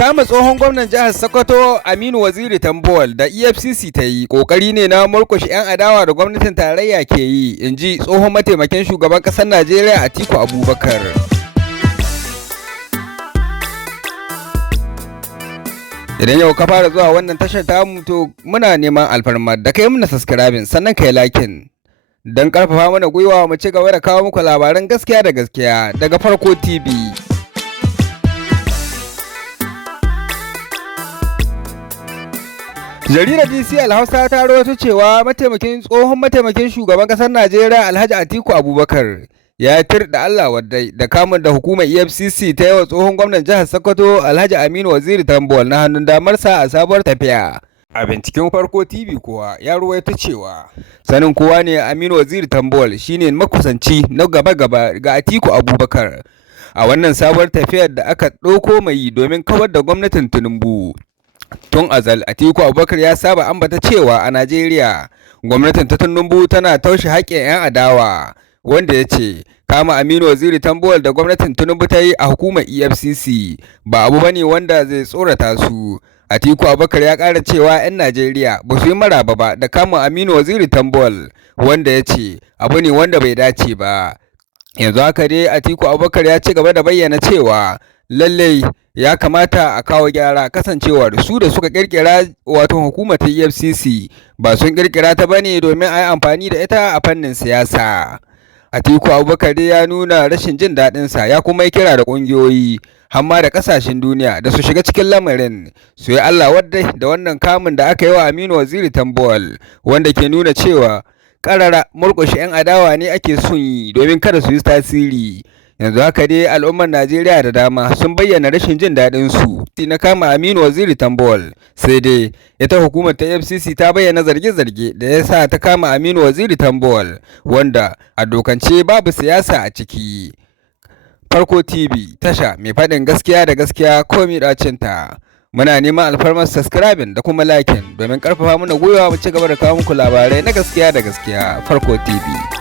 Kama tsohon gwamnan jihar Sokoto Aminu Waziri Tambuwal da EFCC ta yi kokari ne na murƙushe 'yan adawa da gwamnatin tarayya ke yi, inji tsohon mataimakin shugaban ƙasar Najeriya Atiku Abubakar. Idan yau ka fara zuwa wannan tashar tamu to muna neman alfarma da kai muna subscribing sannan kai liking don karfafa mana gwiwa mu ci gaba da kawo muku labaran gaskiya da gaskiya daga Farko TV. Jaridar DCL Hausa ta rawaito cewa tsohon mataimakin shugaban kasar Najeriya Alhaji Atiku Abubakar ya tir da Allah wadai da kamun da hukumar EFCC ta yi wa tsohon gwamnan jihar Sokoto Alhaji Aminu Waziri Tambuwal na hannun damarsa a sabuwar tafiya. A binciken Farko TV kuwa ya ruwaito cewa sanin kowa ne Aminu Waziri Tambuwal shine makusanci na gaba-gaba ga Atiku Abubakar a wannan sabuwar tafiyar da aka ɗauko mai domin kawar da gwamnatin Tinubu. Tun azal Atiku Abubakar ya saba ambata cewa a Najeriya gwamnatin ta Tinubu tana taushe haƙƙin 'yan adawa, wanda ya ce kama Aminu Waziri Tambuwal da gwamnatin Tinubu ta yi a hukumar EFCC ba abu bane wanda zai tsorata su. Atiku Abubakar ya ƙara cewa 'yan Najeriya ba su yi maraba ba da kama Aminu Waziri Tambuwal, wanda ya ce abu ne wanda bai dace ba. Yanzu haka dai Atiku Abubakar ya ci gaba da bayyana cewa lallai ya kamata a kawo gyara, kasancewar su da suka kirkira wato hukumar ta EFCC ba sun kirkira ta bane domin a yi amfani da ita a fannin siyasa. Atiku Abubakar ya nuna rashin jin daɗinsa, ya kuma yi kira da ƙungiyoyi hamma da ƙasashen duniya da su shiga cikin lamarin su yi Allah wadai da wannan kamun da aka yi wa Aminu Waziri Tambuwal, wanda ke nuna cewa ƙarara murƙushe 'yan adawa ne ake son yi domin kada su yi tasiri. Yanzu haka dai al'ummar Najeriya da dama sun bayyana rashin jin daɗin su na kama Aminu Waziri Tambuwal, sai dai ita hukumar ta FCC ta bayyana zarge-zarge da ya sa ta kama Aminu Waziri Tambuwal, wanda a dokance babu siyasa a ciki. Farko TV, tasha mai faɗin gaskiya da gaskiya komi ɗacinta. Muna neman alfarmar subscribing da kuma liking domin ƙarfafa mana gwiwa mu ci gaba da kawo muku labarai na gaskiya da gaskiya. Farko TV.